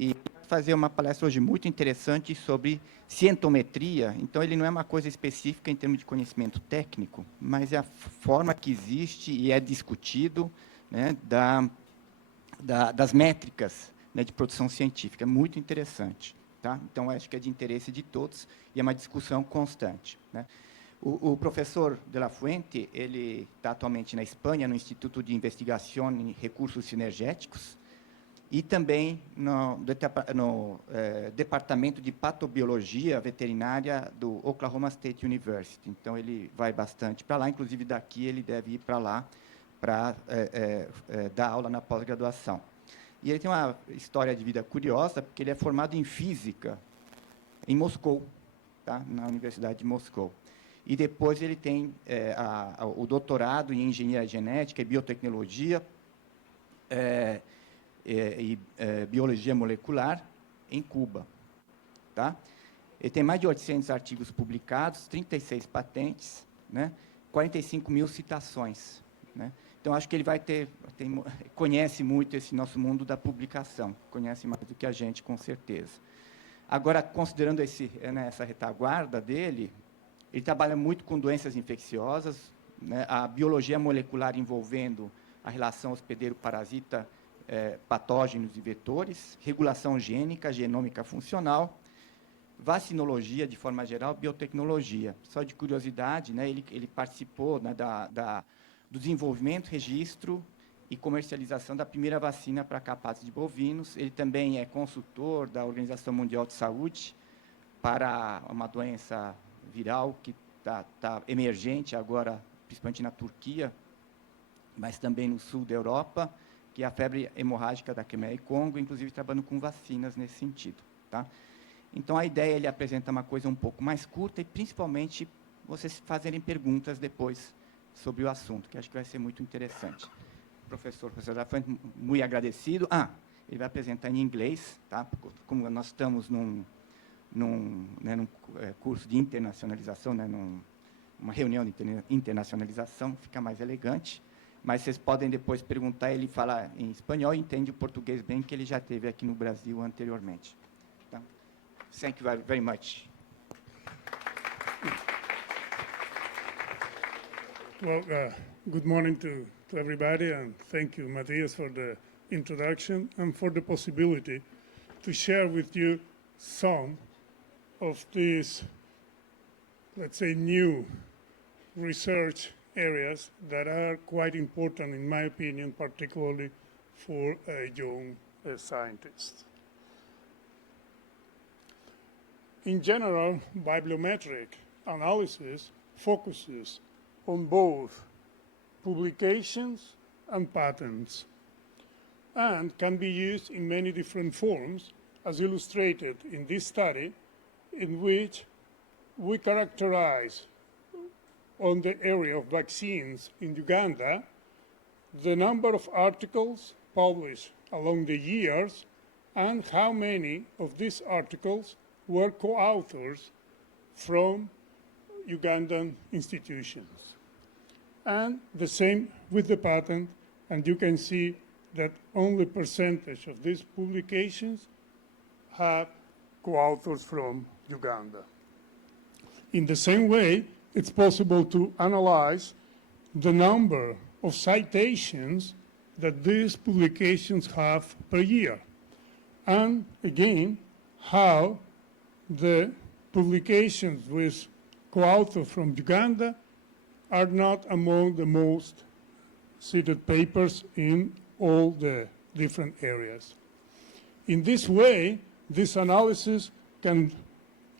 e vai fazer uma palestra hoje muito interessante sobre cientometria. Então, ele não é uma coisa específica em termos de conhecimento técnico, mas é a forma que existe e é discutido, né, das métricas, né, de produção científica. É muito interessante. Tá? Então, acho que é de interesse de todos e é uma discussão constante, né? O professor de la Fuente, ele está atualmente na Espanha, no Instituto de Investigação em Recursos Sinergéticos, e também no Departamento de Patobiologia Veterinária do Oklahoma State University. Então, ele vai bastante para lá, inclusive daqui ele deve ir para lá para dar aula na pós-graduação. E ele tem uma história de vida curiosa, porque ele é formado em física em Moscou, tá? Na Universidade de Moscou. E depois ele tem o doutorado em engenharia genética e biotecnologia e biologia molecular em Cuba. Tá? Ele tem mais de 800 artigos publicados, 36 patentes, né? 45 mil citações, né? Então, acho que ele conhece muito esse nosso mundo da publicação, conhece mais do que a gente, com certeza. Agora, considerando essa retaguarda dele, ele trabalha muito com doenças infecciosas, né, a biologia molecular envolvendo a relação hospedeiro-parasita, patógenos e vetores, regulação gênica, genômica funcional, vacinologia, de forma geral, biotecnologia. Só de curiosidade, né, ele participou, né, do desenvolvimento, registro e comercialização da primeira vacina para capazes de bovinos. Ele também é consultor da Organização Mundial de Saúde para uma doença viral que está emergente agora, principalmente na Turquia, mas também no sul da Europa, que é a febre hemorrágica da Crimeia e Congo, inclusive trabalhando com vacinas nesse sentido. Tá? Então, a ideia é ele apresentar uma coisa um pouco mais curta e, principalmente, vocês fazerem perguntas depois sobre o assunto, que acho que vai ser muito interessante. Professor da Fuente, muito agradecido. Ele vai apresentar em inglês, tá? Como nós estamos num curso de internacionalização, né? Numa reunião de internacionalização, fica mais elegante, mas vocês podem depois perguntar, ele fala em espanhol e entende o português bem, que ele já teve aqui no Brasil anteriormente. Tá? Thank you very much. Well, good morning to everybody, and thank you, Matthias, for the introduction and for the possibility to share with you some of these, let's say, new research areas that are quite important, in my opinion, particularly for young scientists. In general, bibliometric analysis focuses on both publications and patents, and can be used in many different forms, as illustrated in this study, in which we characterize on the area of vaccines in Uganda the number of articles published along the years and how many of these articles were co-authors from Ugandan institutions. And the same with the patent, and you can see that only percentage of these publications have co-authors from Uganda. In the same way, it's possible to analyze the number of citations that these publications have per year, and again, how the publications with co-authors from Uganda are not among the most cited papers in all the different areas. In this way, this analysis can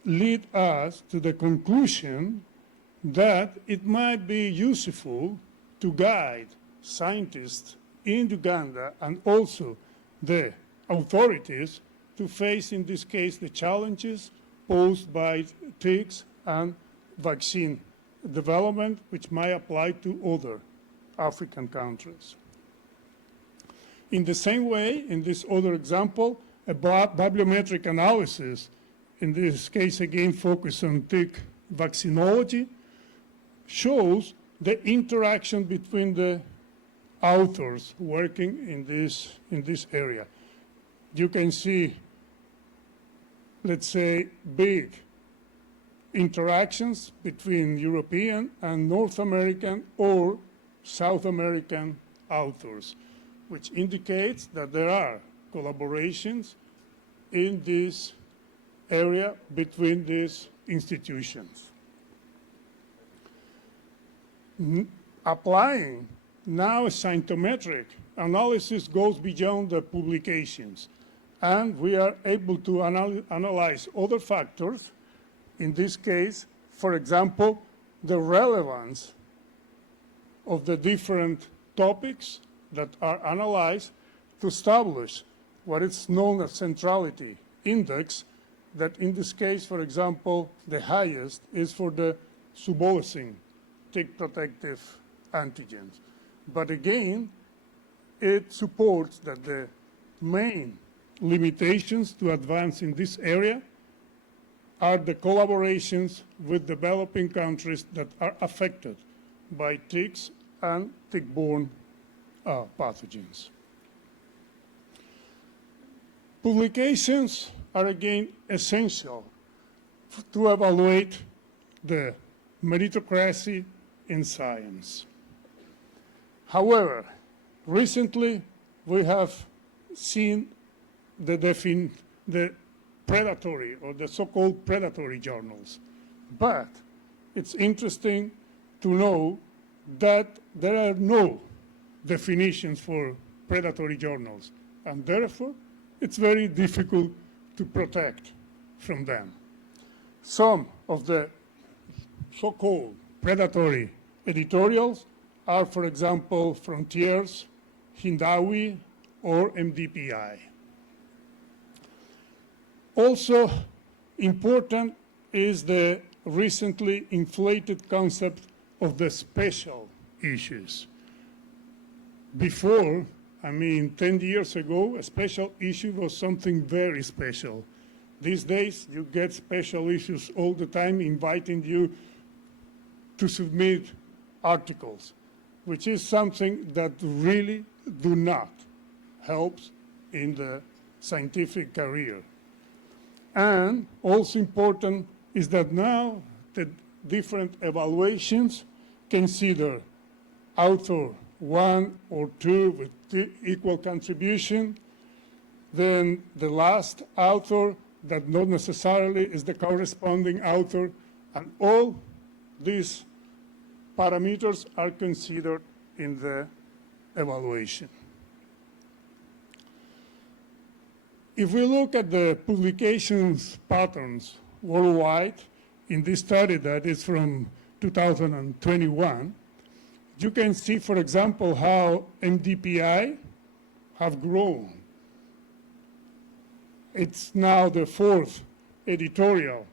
lead us to the conclusion that it might be useful to guide scientists in Uganda and also the authorities to face, in this case, the challenges posed by ticks and vaccine development, which might apply to other African countries. In the same way, in this other example, a bibliometric analysis, in this case again focused on tick vaccinology, shows the interaction between the authors working in this area. You can see let's say, big interactions between European and North American or South American authors, which indicates that there are collaborations in this area between these institutions. Applying now scientometric analysis goes beyond the publications, and we are able to analyze other factors. In this case, for example, the relevance of the different topics that are analyzed to establish what is known as centrality index, that in this case, for example, the highest is for the subbolocin tick protective antigens. But again, it supports that the main limitations to advance in this area are the collaborations with developing countries that are affected by ticks and tick-borne pathogens. Publications are again essential to evaluate the meritocracy in science. However, recently we have seen the predatory or the so-called predatory journals. But it's interesting to know that there are no definitions for predatory journals, and therefore it's very difficult to protect from them. Some of the so-called predatory editorials are, for example, Frontiers, Hindawi, or MDPI. Also important is the recently inflated concept of the special issues. Before, 10 years ago, a special issue was something very special. These days, you get special issues all the time inviting you to submit articles, which is something that really do not help in the scientific career. And also important is that now the different evaluations consider author 1 or 2 with equal contribution, then the last author that not necessarily is the corresponding author, and all these parameters are considered in the evaluation. If we look at the publications patterns worldwide, in this study that is from 2021, you can see, for example, how MDPI have grown. It's now the 4th editorial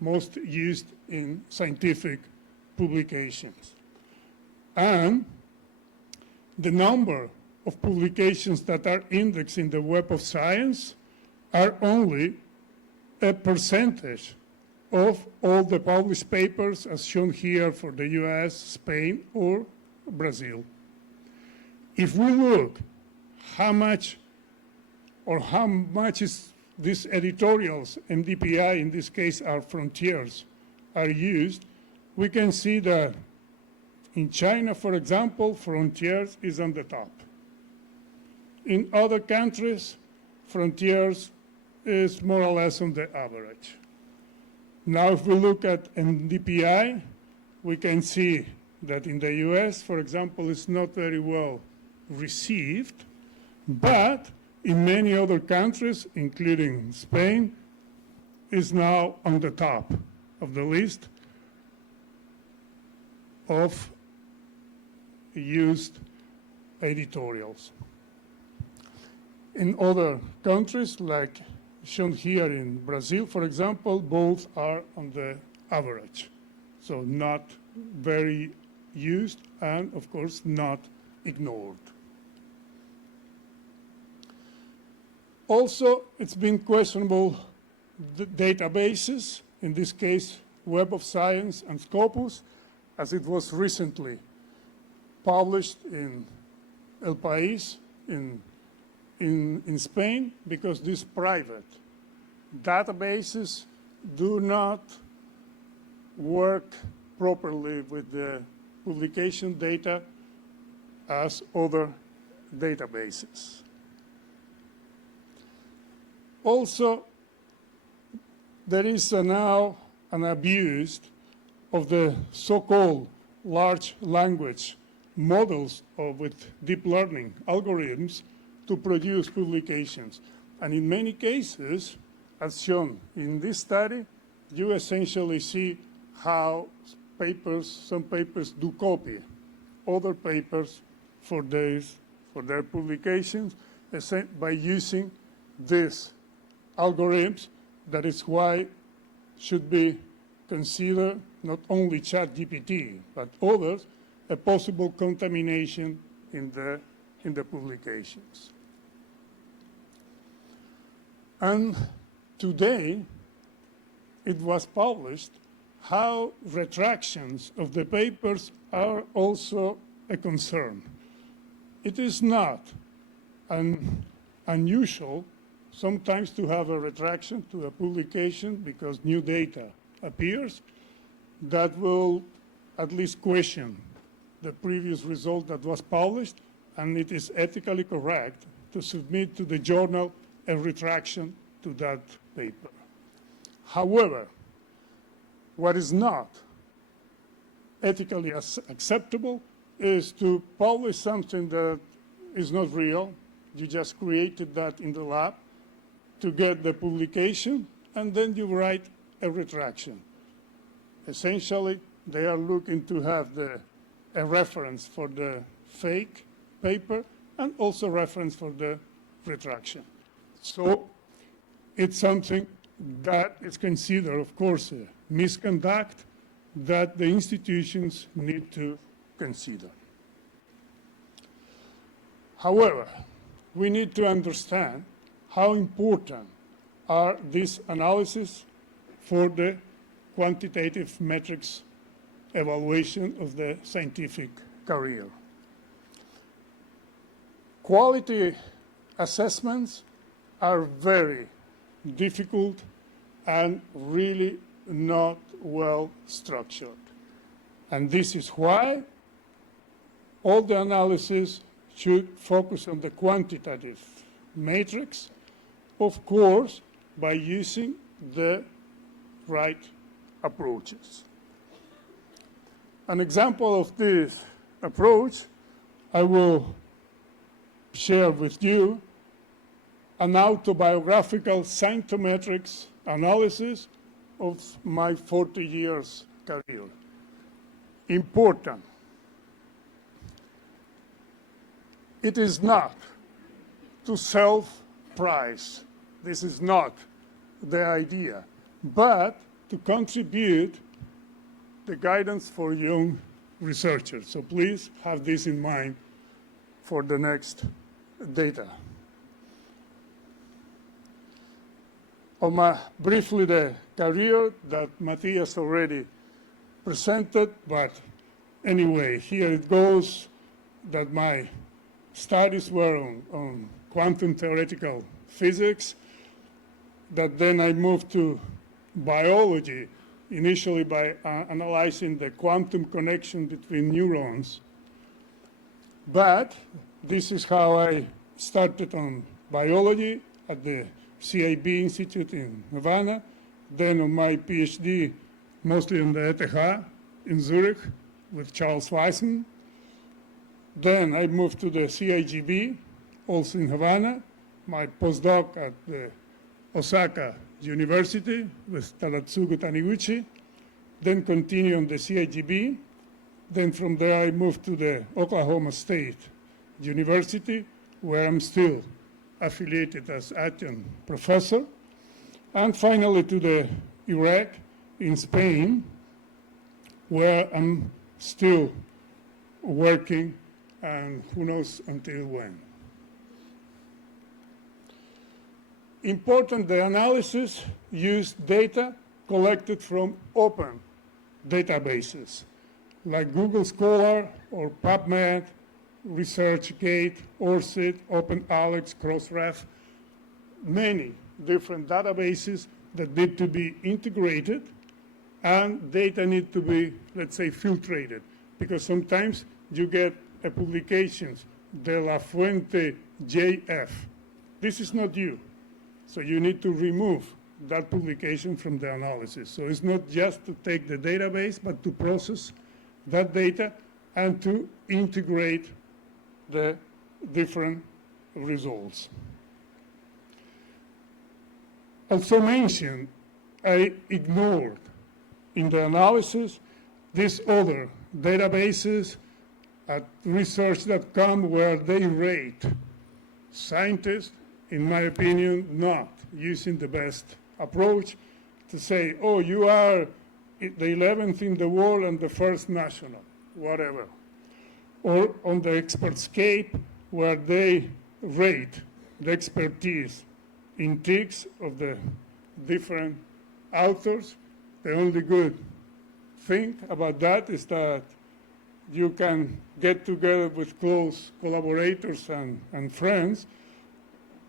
most used in scientific publications. And the number of publications that are indexed in the Web of Science are only a percentage of all the published papers, as shown here for the US, Spain, or Brazil. If we look how much is these editorials, MDPI in this case are Frontiers, are used, we can see that in China, for example, Frontiers is on the top. In other countries, Frontiers is more or less on the average. Now, if we look at MDPI, we can see that in the US, for example, it's not very well received, but in many other countries, including Spain, is now on the top of the list of used editorials. In other countries, like shown here in Brazil, for example, both are on the average. So not very used and, of course, not ignored. Also, it's been questionable the databases, in this case, Web of Science and Scopus, as it was recently published in El País in Spain, because this private databases do not work properly with the publication data as other databases. Also, there is now an abuse of the so-called large language models with deep learning algorithms to produce publications. And in many cases, as shown in this study, you essentially see how some papers do copy other papers for their publications by using these algorithms. That is why should be considered not only ChatGPT, but others, a possible contamination in the publications. And today, it was published how retractions of the papers are also a concern. It is not unusual sometimes to have a retraction to a publication because new data appears that will at least question the previous result that was published, and it is ethically correct to submit to the journal a retraction to that paper. However, what is not ethically acceptable is to publish something that is not real. You just created that in the lab to get the publication, and then you write a retraction. Essentially, they are looking to have a reference for the fake paper and also reference for the retraction. So it's something that is considered, of course, a misconduct that the institutions need to consider. However, we need to understand how important are these analyses for the quantitative metrics evaluation of the scientific career. Quality assessments are very difficult and really not well structured. And this is why all the analysis should focus on the quantitative matrix, of course, by using the right approaches. An example of this approach I will share with you, an autobiographical Scientometrics analysis of my 40 years career. Important. It is not to self-price. This is not the idea, but to contribute the guidance for young researchers. So please have this in mind for the next data. Briefly, the career that Matthias already presented, but anyway, here it goes that my studies were on quantum theoretical physics, that then I moved to biology, initially by analyzing the quantum connection between neurons. But this is how I started on biology at the CIB Institute in Havana, then on my PhD, mostly on the ETH in Zurich with Charles Weissman. Then I moved to the CIGB, also in Havana, my postdoc at the Osaka University with Tadatsugu Taniguchi, then continued on the CIGB. Then from there I moved to the Oklahoma State University, where I'm still affiliated as adjunct professor, and finally to the Iraq in Spain, where I'm still working, and who knows until when. Important, the analysis used data collected from open databases, like Google Scholar or PubMed, ResearchGate, ORCID, OpenAlex, Crossref, many different databases that need to be integrated, and data need to be, let's say, filtrated, because sometimes you get a publications, de la Fuente JF. This is not you. So you need to remove that publication from the analysis. So it's not just to take the database, but to process that data and to integrate the different results. Also mentioned, I ignored in the analysis these other databases at research.com where they rate scientists, in my opinion, not using the best approach to say, oh, you are the 11th in the world and the first national, whatever. Or on the Expertscape, where they rate the expertise in ticks of the different authors. The only good thing about that is that you can get together with close collaborators and friends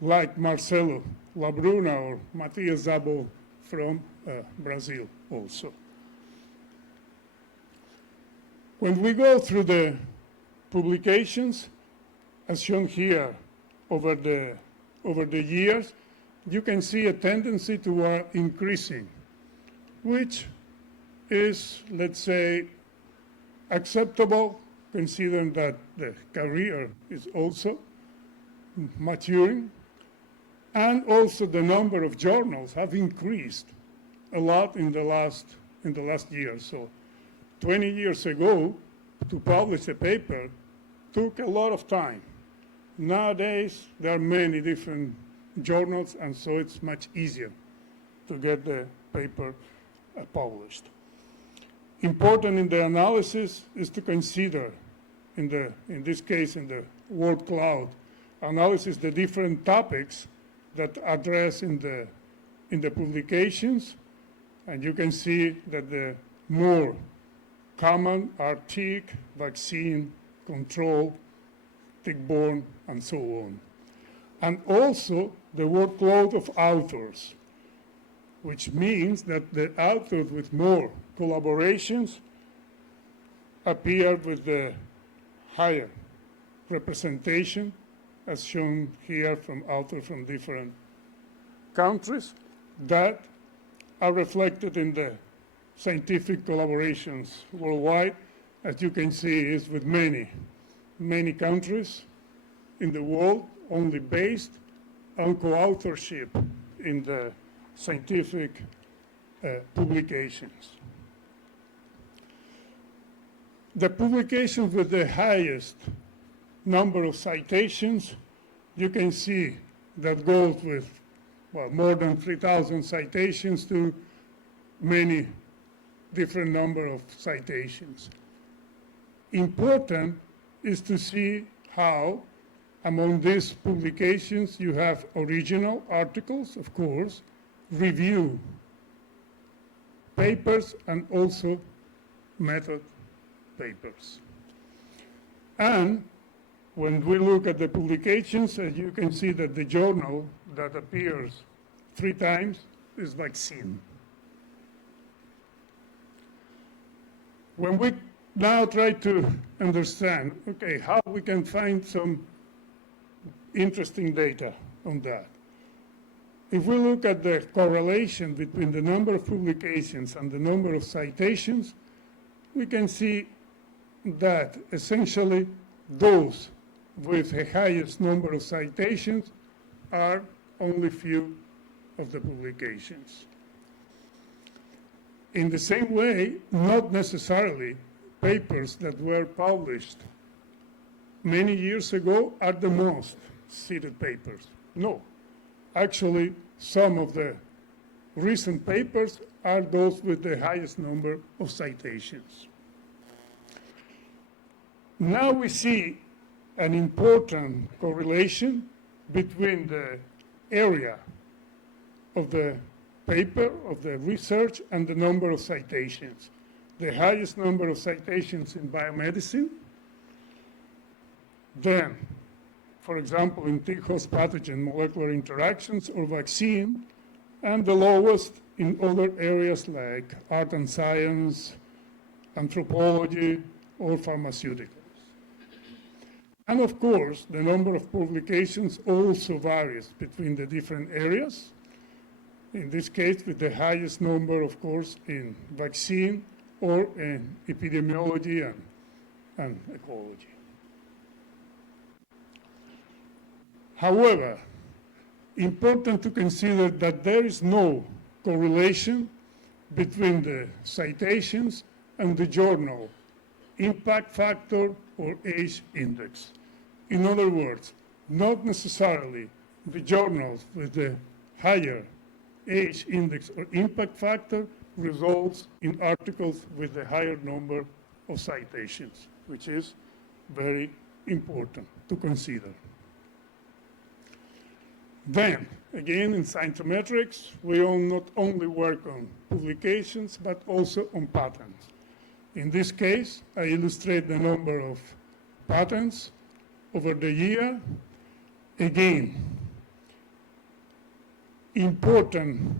like Marcelo Labruna or Matias Zabo from Brazil also. When we go through the publications, as shown here over the years, you can see a tendency toward increasing, which is, let's say, acceptable, considering that the career is also maturing, and also the number of journals have increased a lot in the last year. So 20 years ago, to publish a paper took a lot of time. Nowadays, there are many different journals, and so it's much easier to get the paper published. Important in the analysis is to consider, in this case, in the word cloud analysis, the different topics that address in the publications, and you can see that the more common are tick, vaccine, control, tick-borne, and so on. And also the workload of authors, which means that the authors with more collaborations appear with the higher representation, as shown here from authors from different countries, that are reflected in the scientific collaborations worldwide. As you can see, is with many countries in the world, only based on co-authorship in the scientific publications. The publications with the highest number of citations, you can see that goes with, well, more than 3,000 citations to many different number of citations. Important is to see how among these publications you have original articles, of course, review papers, and also method papers. And when we look at the publications, you can see that the journal that appears 3 times is vaccine. When we now try to understand, okay, how we can find some interesting data on that. If we look at the correlation between the number of publications and the number of citations, we can see that essentially those with the highest number of citations are only few of the publications. In the same way, not necessarily papers that were published many years ago are the most cited papers. No. Actually, some of the recent papers are those with the highest number of citations. Now we see an important correlation between the area of the paper, of the research, and the number of citations. The highest number of citations in biomedicine, then for example, in tick-host pathogen molecular interactions or vaccine, and the lowest in other areas like art and science, anthropology, or pharmaceuticals. And of course, the number of publications also varies between the different areas. In this case, with the highest number, of course, in vaccine or in epidemiology and ecology. However, important to consider that there is no correlation between the citations and the journal impact factor or age index. In other words, not necessarily the journals with the higher age index or impact factor results in articles with the higher number of citations, which is very important to consider. Then, again, in Scientometrics, we not only work on publications, but also on patents. In this case, I illustrate the number of patents over the year. Again, important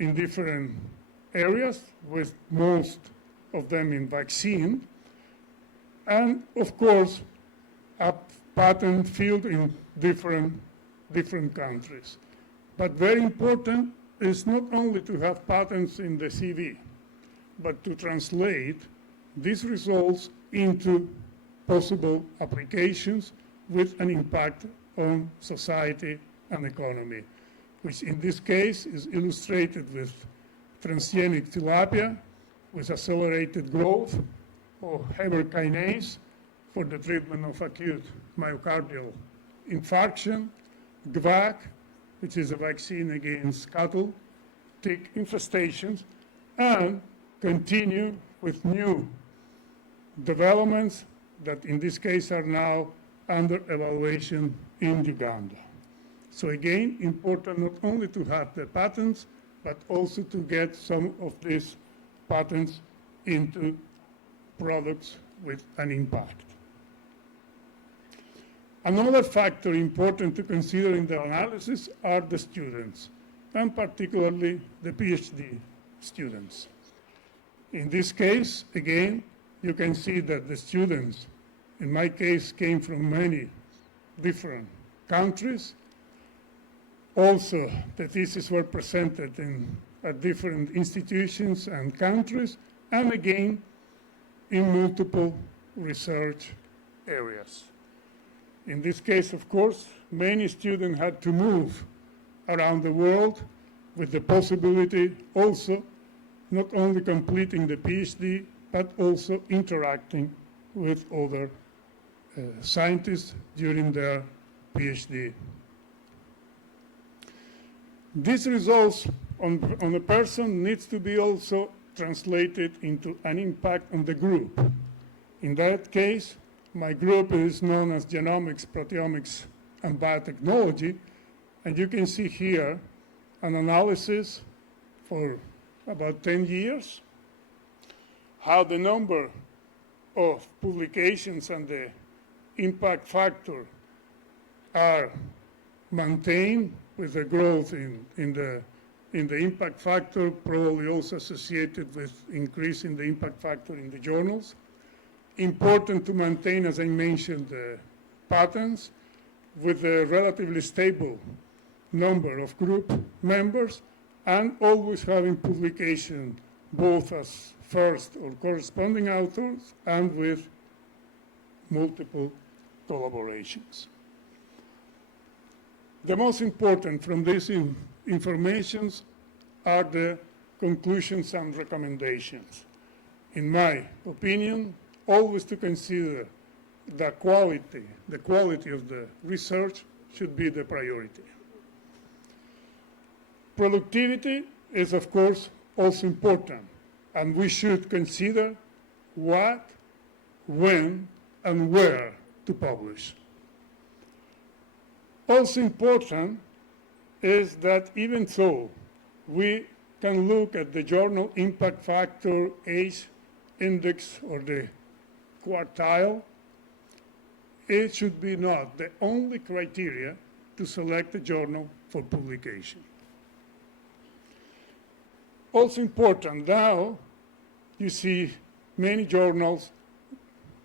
in different areas, with most of them in vaccine, and of course, a patent field in different countries. But very important is not only to have patents in the CV, but to translate these results into possible applications with an impact on society and economy, which in this case is illustrated with transgenic tilapia with accelerated growth, or Heber kinase for the treatment of acute myocardial infarction, GVAC, which is a vaccine against cattle tick infestations, and continue with new developments that in this case are now under evaluation in Uganda. So again, important not only to have the patents, but also to get some of these patents into products with an impact. Another factor important to consider in the analysis are the students, and particularly the PhD students. In this case, again, you can see that the students, in my case, came from many different countries. Also, the theses were presented at different institutions and countries, and again, in multiple research areas. In this case, of course, many students had to move around the world with the possibility also not only completing the PhD, but also interacting with other scientists during their PhD. These results on a person needs to be also translated into an impact on the group. In that case, my group is known as Genomics, Proteomics, and Biotechnology, and you can see here an analysis for about 10 years, how the number of publications and the impact factor are maintained with the growth in the impact factor, probably also associated with increase in the impact factor in the journals. Important to maintain, as I mentioned, the patents with a relatively stable number of group members, and always having publication both as first or corresponding authors and with multiple collaborations. The most important from these informations are the conclusions and recommendations. In my opinion, always to consider the quality of the research should be the priority. Productivity is, of course, also important, and we should consider what, when, and where to publish. Also important is that even so, we can look at the journal impact factor age index or the quartile. it should be not the only criteria to select a journal for publication. Also important, now you see many journals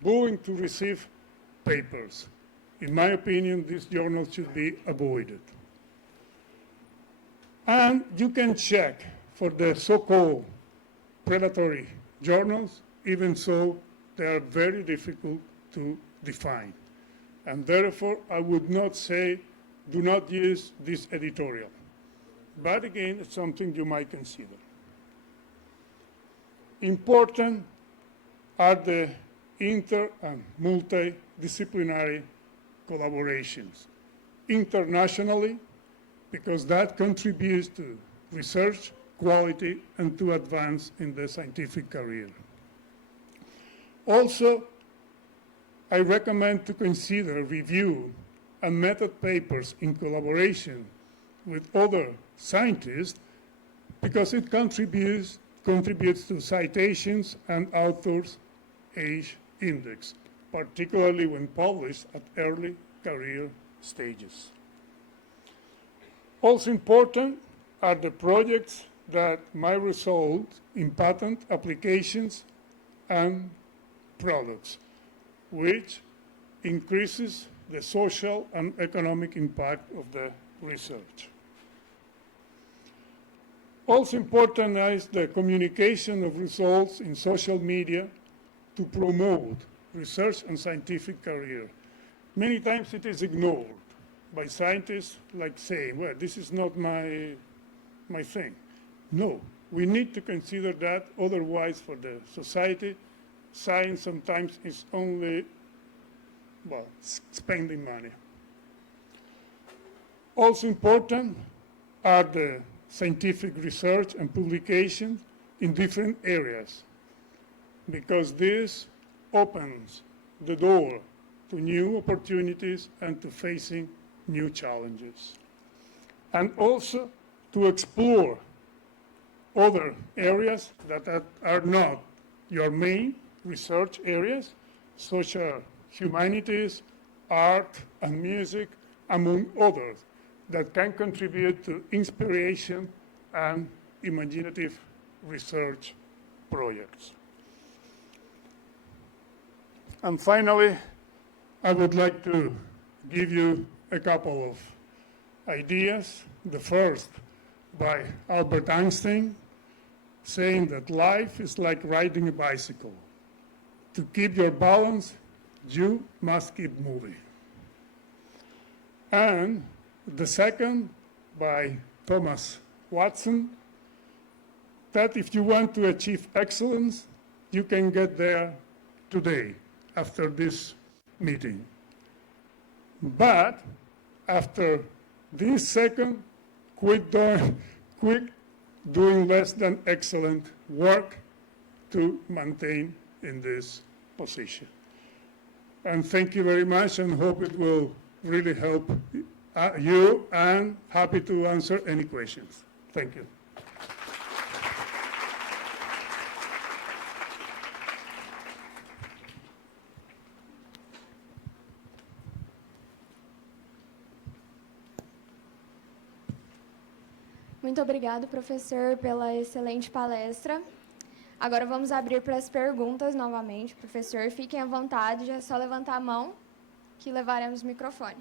going to receive papers. In my opinion, these journals should be avoided. And you can check for the so-called predatory journals, even so they are very difficult to define. And therefore, I would not say, do not use this editorial. But again, it's something you might consider. Important are the inter and multidisciplinary collaborations. Internationally, because that contributes to research quality and to advance in the scientific career. Also, I recommend to consider review and method papers in collaboration with other scientists because it contributes to citations and authors' age index, particularly when published at early career stages. Also important are the projects that might result in patent applications and products, which increases the social and economic impact of the research. Also important is the communication of results in social media to promote research and scientific career. Many times it is ignored by scientists, like saying, well, this is not my thing. No, we need to consider that, otherwise for the society, science sometimes is only, well, spending money. Also important are the scientific research and publications in different areas, because this opens the door to new opportunities and to facing new challenges. And also to explore other areas that are not your main research areas, such as humanities, art, and music, among others, that can contribute to inspiration and imaginative research projects. And finally, I would like to give you a couple of ideas. The first by Albert Einstein, saying that life is like riding a bicycle. To keep your balance, you must keep moving. And the second by Thomas Watson, that if you want to achieve excellence, you can get there today after this meeting. But after this second, quit doing less than excellent work to maintain in this position. And thank you very much, and hope it will really help you, and happy to answer any questions. Thank you. Muito obrigado, professor, pela excelente palestra. Agora vamos abrir para as perguntas novamente. Professor, fiquem à vontade, é só levantar a mão que levaremos o microfone.